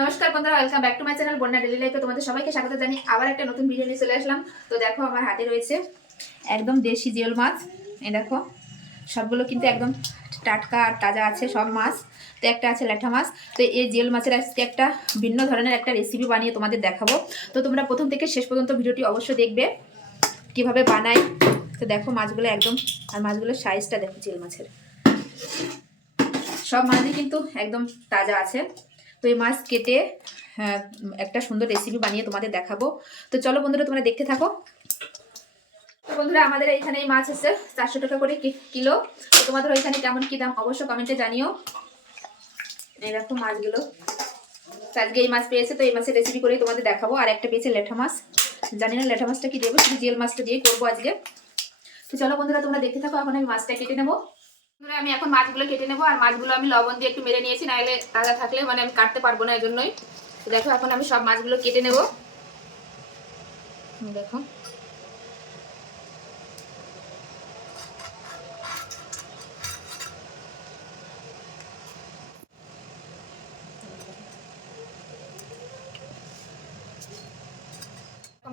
নমস্কার বন্ধুরা welcome back to my channel Bonya daily লাইফে তোমাদের সবাইকে স্বাগত জানি আবার একটা নতুন ভিডিও নিয়ে চলে আসলাম। তো দেখো, আমার হাতে রয়েছে একদম দেশি জিওল মাছ। এই দেখো, সবগুলো কিন্তু একদম টাটকা আর তাজা আছে, সব মাছ। তো একটা আছে ল্যাঠা মাছ। তো এই জিওল মাছের আজকে একটা ভিন্ন ধরনের একটা রেসিপি বানিয়ে তোমাদের দেখাবো। তো তোমরা প্রথম থেকে শেষ পর্যন্ত ভিডিওটি অবশ্যই দেখবে, কীভাবে বানাই। তো দেখো, মাছগুলো একদম, আর মাছগুলোর সাইজটা দেখো জিওল মাছের। সব মাছই কিন্তু একদম তাজা আছে। তো এই মাছ কেটে হ্যাঁ, একটা সুন্দর রেসিপি বানিয়ে তোমাদের দেখাবো। তো চলো বন্ধুরা তোমরা দেখতে থাকো। তো বন্ধুরা আমাদের এইখানে এই মাছ আছে চারশো টাকা করে কিলো। তো তোমাদের ওইখানে কেমন কি দাম? অবশ্যই কমেন্টে জানিও। দেখো মাছগুলো। আজকে এই মাছ পেয়েছে তো এই মাছের রেসিপি করে তোমাদের দেখাবো। আর একটা পেয়েছে লেঠা মাছ। জানি না লেঠা মাছটা কি দেবো শুধু জিয়েল মাছটা দিয়ে করব আজকে। তো চলো বন্ধুরা তোমরা দেখতে থাকো এখন আমি মাছটা কেটে নেব। আমি এখন মাছগুলো কেটে নেব, আর মাছগুলো আমি লবণ দিয়ে একটু মেরে নিয়েছি, নাহলে তাজা থাকলে মানে আমি কাটতে পারব না এই জন্যই দেখো, এখন আমি সব মাছগুলো কেটে নেব। দেখো।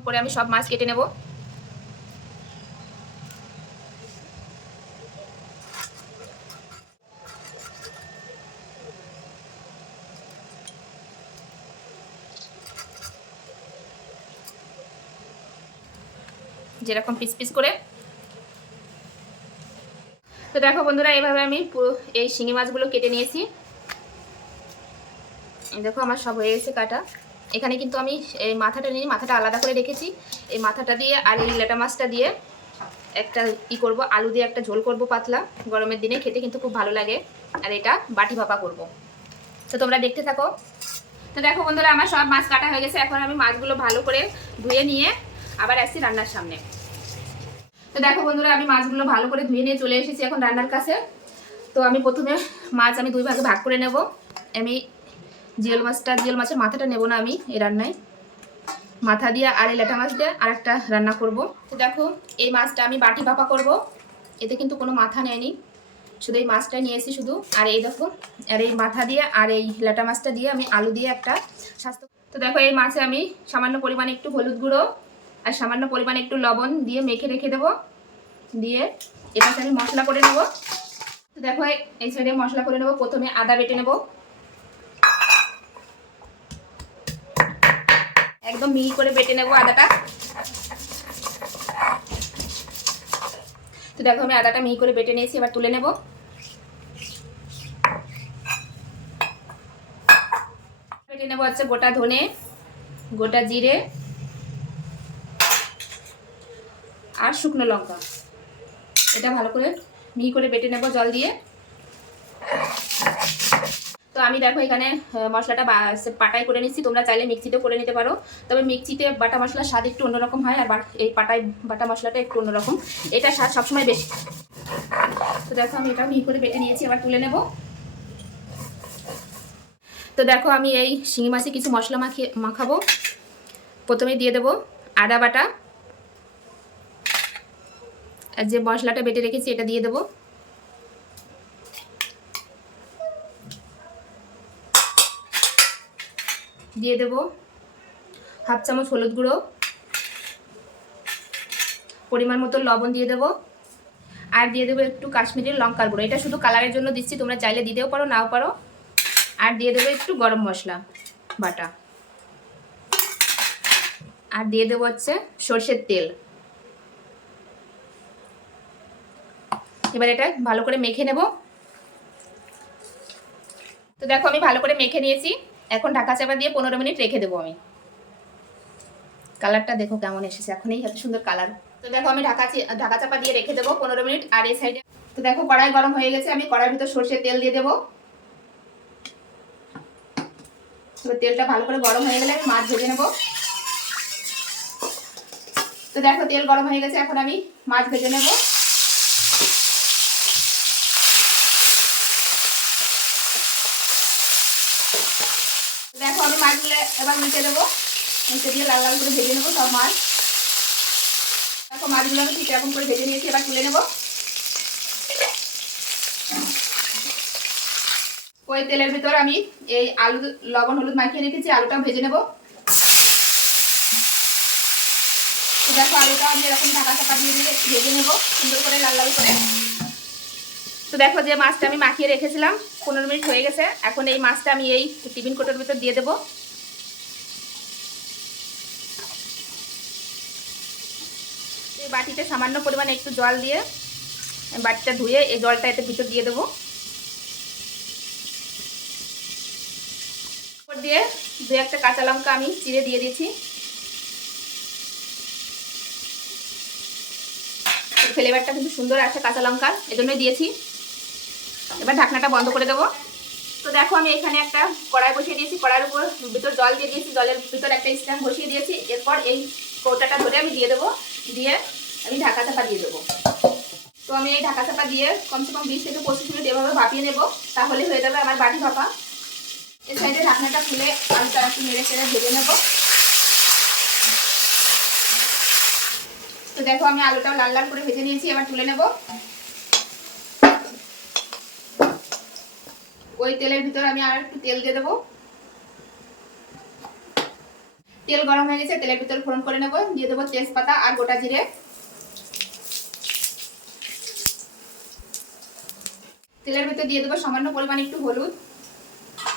করে আমি সব মাছ কেটে নেব। যেরকম পিস পিস করে। তো দেখো বন্ধুরা এইভাবে আমি এই শিঙি মাছগুলো কেটে নিয়েছি। দেখো আমার সব হয়ে গেছে কাটা। এখানে কিন্তু আমি এই মাথাটা নিয়ে মাথাটা আলাদা করে রেখেছি। এই মাথাটা দিয়ে আর এই লেটা মাছটা দিয়ে একটা ই করব, আলু দিয়ে একটা ঝোল করব পাতলা। গরমের দিনে খেতে কিন্তু খুব ভালো লাগে। আর এটা বাটি ভাপা করব। তো তোমরা দেখতে থাকো। তো দেখো বন্ধুরা, আমার সব মাছ কাটা হয়ে গেছে। এখন আমি মাছগুলো ভালো করে ধুয়ে নিয়ে আবার আসছি রান্নার সামনে। তো দেখো বন্ধুরা, আমি মাছগুলো ভালো করে ধুয়ে নিয়ে চলে এসেছি এখন রান্নার কাছে। তো আমি প্রথমে মাছ আমি দুই ভাগে ভাগ করে নেব। আমি জিওল মাছটা, জিওল মাছের মাথাটা নেব না আমি এই রান্নায়। মাথা দিয়ে আর এই লেটা মাছ দিয়ে আর একটা রান্না করব। তো দেখো, এই মাছটা আমি বাটি ভাপা করব। এতে কিন্তু কোনো মাথা নেয়নি। শুধু এই মাছটা নিয়েছি শুধু। আর এই দেখো, আর এই মাথা দিয়ে আর এই লেটা মাছটা দিয়ে আমি আলু দিয়ে একটা স্বাস্থ্য তো দেখো, এই মাছে আমি সামান্য পরিমাণে একটু হলুদ গুঁড়ো আর সামান্য পরিমাণে একটু লবণ দিয়ে মেখে রেখে দেবো। দিয়ে এবার আমি মশলা করে নেব। তো দেখো, এই- সাইডে মশলা করে নেব। প্রথমে আদা বেটে নেব। একদম মিহি করে বেটে নেব আদাটা। তো দেখো, আমি আদাটা মিহি করে বেটে নিয়েছি, এবার তুলে নেব। বেটে নেব হচ্ছে গোটা ধনে, গোটা জিরে আর শুকনো লঙ্কা। এটা ভালো করে মিহি করে বেটে নেব জল দিয়ে। তো আমি দেখো এখানে মশলাটা পাটাই করে নিচ্ছি, তোমরা চাইলে মিক্সিতেও করে নিতে পারো। তবে মিক্সিতে বাটা মশলার স্বাদ একটু অন্যরকম হয়, আর এই পাটায় বাটা মশলাটা একটু অন্যরকম। এটা স্বাদ সবসময় বেশি। তো দেখো আমি এটা মিহি করে বেটে নিয়েছি আবার তুলে নেব। তো দেখো আমি এই শিঙি মাছে কিছু মশলা মাখিয়ে, মাখাবো। প্রথমে দিয়ে দেবো আদা বাটা। আর যে মশলাটা বেটে রেখেছি, এটা দিয়ে দেবো। দিয়ে দেবো হাফ চামচ হলুদ গুঁড়ো। পরিমাণ মতো লবণ দিয়ে দেবো। আর দিয়ে দেবো একটু কাশ্মীরি লঙ্কার গুঁড়ো। এটা শুধু কালারের জন্য দিচ্ছি, তোমরা চাইলে দিতেও পারো, নাও পারো। আর দিয়ে দেবো একটু গরম মশলা বাটা। আর দিয়ে দেবো হচ্ছে সর্ষের তেল। এবার এটা ভালো করে মেখে নেব। তো দেখো আমি ভালো করে মেখে নিয়েছি। এখন ঢাকা চাপা দিয়ে পনেরো মিনিট রেখে দেবো আমি। কালারটা দেখো কেমন এসেছে, এখনই এত সুন্দর কালার। তো দেখো আমি ঢাকা ঢাকা চাপা দিয়ে রেখে দেবো পনেরো মিনিট, আর এই সাইডে তো দেখো কড়াই গরম হয়ে গেছে, আমি কড়াইয়ের ভিতর সর্ষের তেল দিয়ে দেবো। তো তেলটা ভালো করে গরম হয়ে গেলে আমি মাছ ভেজে নেব। তো দেখো তেল গরম হয়ে গেছে, এখন আমি মাছ ভেজে নেব দেখো আমি মাছগুলো এবার উল্টে দেবো। উল্টে দিয়ে লাল লাল করে ভেজে নেব সব মাছ। দেখো মাছগুলো আমি ঠিক এরকম করে ভেজে নিয়েছি, এবার তুলে নেব। ওই তেলের ভিতর আমি এই আলু, লবণ, হলুদ মাখিয়ে রেখেছি আলুটা ভেজে নেব। দেখো আলুটা আমি এরকম ঢাকা চাপা দিয়ে দিয়ে ভেজে নেব, সুন্দর করে লাল লাল করে। তো দেখো যে মাছটা আমি মাখিয়ে রেখেছিলাম, পনেরো মিনিট হয়ে গেছে। এখন এই মাছটা আমি এই টিফিন কোটোর ভিতর দিয়ে দেবো। বাটিতে সামান্য পরিমাণে একটু জল দিয়ে বাটিটা ধুয়ে এই জলটা এতে ভিতর দিয়ে দেবো। দিয়ে দু একটা কাঁচা লঙ্কা আমি চিড়ে দিয়ে দিয়েছি। ফ্লেভারটা কিন্তু সুন্দর আসে কাঁচা লঙ্কার, এজন্যই দিয়েছি। এবার ঢাকনাটা বন্ধ করে দেবো। তো দেখো আমি এখানে একটা কড়াই বসিয়ে দিয়েছি, কড়াইয়ের উপর ভিতর জল দিয়ে দিয়েছি, জলের ভিতর একটা স্ট্যান্ড বসিয়ে দিয়েছি। এরপর এই কৌটাটা ধরে আমি দিয়ে দেবো। দিয়ে আমি ঢাকা চাপা দিয়ে দেবো। তো আমি এই ঢাকা চাপা দিয়ে কমসে কম বিশ থেকে পঁচিশ মিনিট এভাবে ভাপিয়ে নেব, তাহলে হয়ে যাবে আমার বাটি ভাপা। এই সাইডে ঢাকনাটা খুলে আলুটা একটু নেড়ে চেড়ে ভেজে নেব। তো দেখো আমি আলুটাও লাল লাল করে ভেজে নিয়েছি, এবার তুলে নেব। ওই তেলের ভিতর আমি আর একটু তেল দিয়ে দেবো। তেল গরম হয়ে গেছে, তেলের ভিতর ফোড়ন করে নেব, দিয়ে দেবো তেজপাতা আর গোটা জিরে। তেলের ভিতর দিয়ে দেবো সামান্য পরিমাণ একটু হলুদ।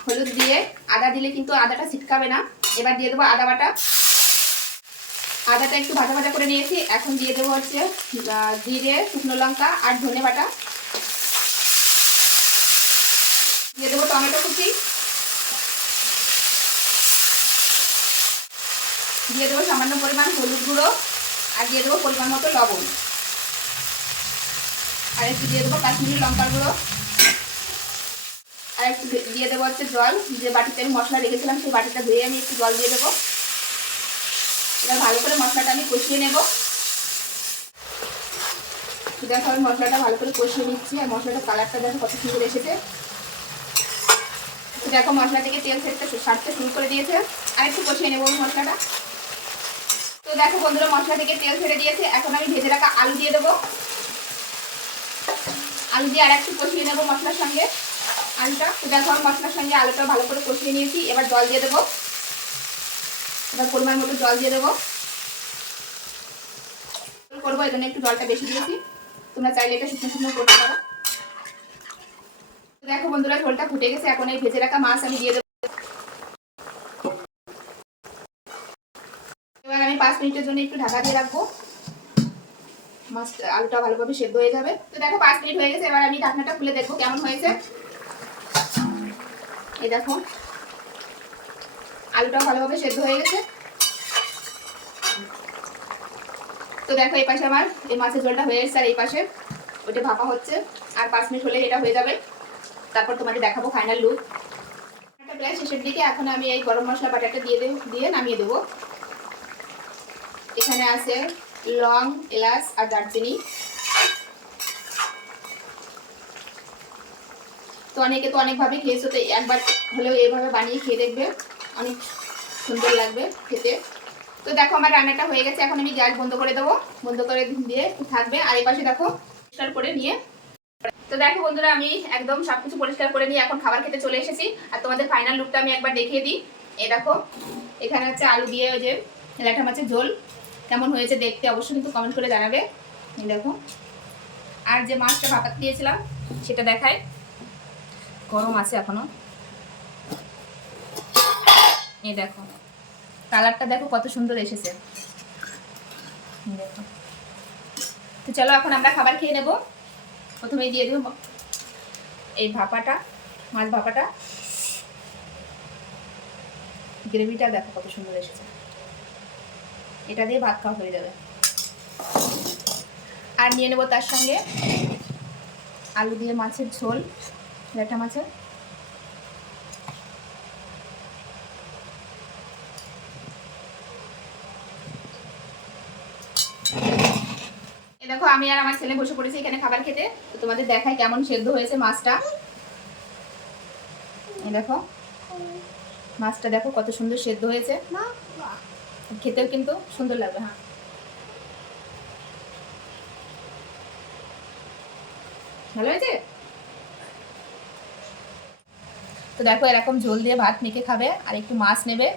হলুদ দিয়ে আদা দিলে কিন্তু আদাটা ছিটকাবে না। এবার দিয়ে দেবো আদা বাটা। আদাটা একটু ভাজা ভাজা করে নিয়েছি। এখন দিয়ে দেবো হচ্ছে জিরে, শুকনো লঙ্কা আর ধনে বাটা। দিয়ে দেবো টমেটো কুচি। দিয়ে দেবো সামান্য পরিমাণ হলুদ গুঁড়ো আর দিয়ে দেবো পরিমাণ মতো লবণ। আর একটু দিয়ে দেবো কাশ্মীরি লঙ্কার গুঁড়ো। আর একটু দিয়ে দেবো হচ্ছে জল। যে বাটিতে আমি মশলা রেখেছিলাম, সেই বাটিটা ধুয়ে আমি একটু জল দিয়ে দেবো। এবার ভালো করে মশলাটা আমি কষিয়ে নেব। দেখো, আমি মশলাটা ভালো করে কষিয়ে নিচ্ছি, আর মশলাটা কালারটা দেখো কত সুন্দর এসেছে। দেখো, মশলা থেকে তেল সেটতে সারতে শুরু করে দিয়েছে। আর একটু কষিয়ে নেব মশলাটা। তো দেখো বন্ধুরা, মশলা থেকে তেল ছেড়ে দিয়েছে। এখন আমি ভেজে রাখা আলু দিয়ে দেবো। আলু দিয়ে আর একটু কষিয়ে নেব মশলার সঙ্গে। আলুটা। দেখো আমি মশলার সঙ্গে আলুটা ভালো করে কষিয়ে নিয়েছি। এবার জল দিয়ে দেবো। এবার পরিমাণ মতো জল দিয়ে দেবো। করব জন্য একটু জলটা বেশি দিয়েছি। তোমরা চাইলে এটা শুকনো শুকনো করতে পারো। দেখো বন্ধুরা, ঝোলটা ফুটে গেছে। এখন এই ভেজে রাখা মাছ আমি দিয়ে দেবো। এবার আমি পাঁচ মিনিটের জন্য একটু ঢাকা দিয়ে রাখব। মাছটা, আলুটা ভালোভাবে সেদ্ধ হয়ে যাবে। তো দেখো পাঁচ মিনিট হয়ে গেছে। এবার আমি ঢাকনাটা খুলে দেখব কেমন হয়েছে। এই দেখো। আলুটাও ভালোভাবে সেদ্ধ হয়ে গেছে। তো দেখো, এই পাশে আমার এই মাছের ঝোলটা হয়ে এসেছে, আর এই পাশে ওইটা ভাপা হচ্ছে। আর পাঁচ মিনিট হলে এটা হয়ে যাবে। তারপর তোমাকে দেখাবো ফাইনাল লুক প্রায় শেষের দিকে, এখন আমি এই গরম মশলা বাটাটা দিয়ে দিয়ে নামিয়ে দেবো। এখানে আছে লং, এলাচ আর দারচিনি। তো অনেকে তো অনেকভাবে খেয়েছো, তো একবার হলেও এইভাবে বানিয়ে খেয়ে দেখবে। অনেক সুন্দর লাগবে খেতে। তো দেখো আমার রান্নাটা হয়ে গেছে, এখন আমি গ্যাস বন্ধ করে দেবো। বন্ধ করে দিয়ে থাকবে, আর এই পাশে দেখো পরিষ্কার করে নিয়ে। তো দেখো বন্ধুরা, আমি একদম সব কিছু পরিষ্কার করে নিয়ে এখন খাবার খেতে চলে এসেছি। আর তোমাদের ফাইনাল লুকটা আমি একবার দেখিয়ে দিই। এই দেখো, এখানে হচ্ছে আলু দিয়ে ওই যে ল্যাঠা মাছের ঝোল। কেমন হয়েছে দেখতে অবশ্যই কিন্তু কমেন্ট করে জানাবে। দেখো, আর যে মাছটা ভাপাত দিয়েছিলাম, সেটা দেখায়। গরম আছে এখনও। এই দেখো, কালারটা দেখো কত সুন্দর এসেছে। দেখো। তো চলো এখন আমরা খাবার খেয়ে নেব। প্রথমেই দিয়ে দেবো এই ভাপাটা, মাছ ভাপাটা। গ্রেভিটা দেখো কত সুন্দর এসেছে। এটা দিয়ে ভাত খাওয়া হয়ে যাবে। আর নিয়ে নেব তার সঙ্গে আলু দিয়ে মাছের ঝোল। ল্যাটা মাছের দেখো, আমি আর আমার ছেলে বসে পড়েছি এখানে খাবার খেতে। তো তোমাদের দেখাই কেমন সেদ্ধ হয়েছে মাছটা। দেখো মাছটা দেখো কত সুন্দর সেদ্ধ হয়েছে। খেতেও কিন্তু সুন্দর লাগবে হ্যাঁ। ভালো হয়েছে? তো দেখো এরকম ঝোল দিয়ে ভাত মেখে খাবে, আর একটু মাছ নেবে,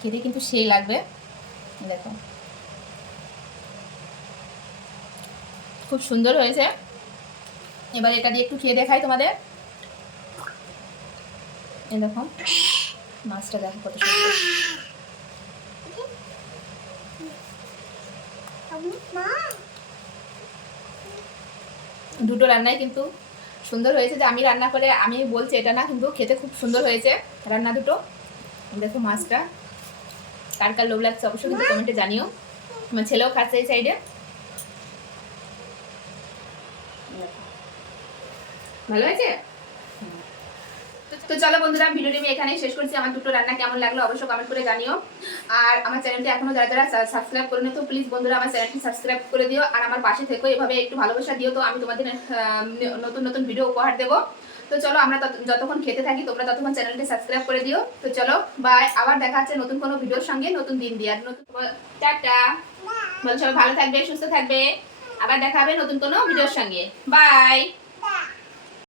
খেতে কিন্তু সেই লাগবে। দেখো। খুব সুন্দর হয়েছে। এবার এটা দিয়ে একটু খেয়ে দেখাই তোমাদের। দেখো, মাছটা দেখো কত দুটো রান্নাই কিন্তু সুন্দর হয়েছে যে আমি রান্না করে, আমি বলছি এটা না, কিন্তু খেতে খুব সুন্দর হয়েছে রান্না দুটো। দেখো মাছটা, কার কার লোভ লাগছে অবশ্যই কিন্তু কমেন্টে জানিও। আমার ছেলেও খাচ্ছে এই সাইডে ভালো হয়েছে? তো- চলো বন্ধুরা ভিডিওটি আমি এখানেই শেষ করছি। আমার দুটো রান্না কেমন লাগল অবশ্যই কমেন্ট করে জানিও। আর আমার চ্যানেলটি এখনও যারা যারা সাবস্ক্রাইব করে তো প্লিজ বন্ধুরা আমার চ্যানেলটি সাবস্ক্রাইব করে দিও। আর আমার পাশে থেকো এভাবে একটু ভালোবাসা দিও। তো আমি তোমাদের নতুন নতুন ভিডিও উপহার দেবো। তো চলো আমরা যতক্ষণ খেতে থাকি তোমরা ততক্ষণ চ্যানেলটি সাবস্ক্রাইব করে দিও। তো চলো বাই আবার দেখা হচ্ছে নতুন কোনো ভিডিওর সঙ্গে নতুন দিন দিয়ে। আর নতুন টাটা। বলো সবাই ভালো থাকবে সুস্থ থাকবে। আবার দেখা হবে নতুন কোনো ভিডিওর সঙ্গে। বাই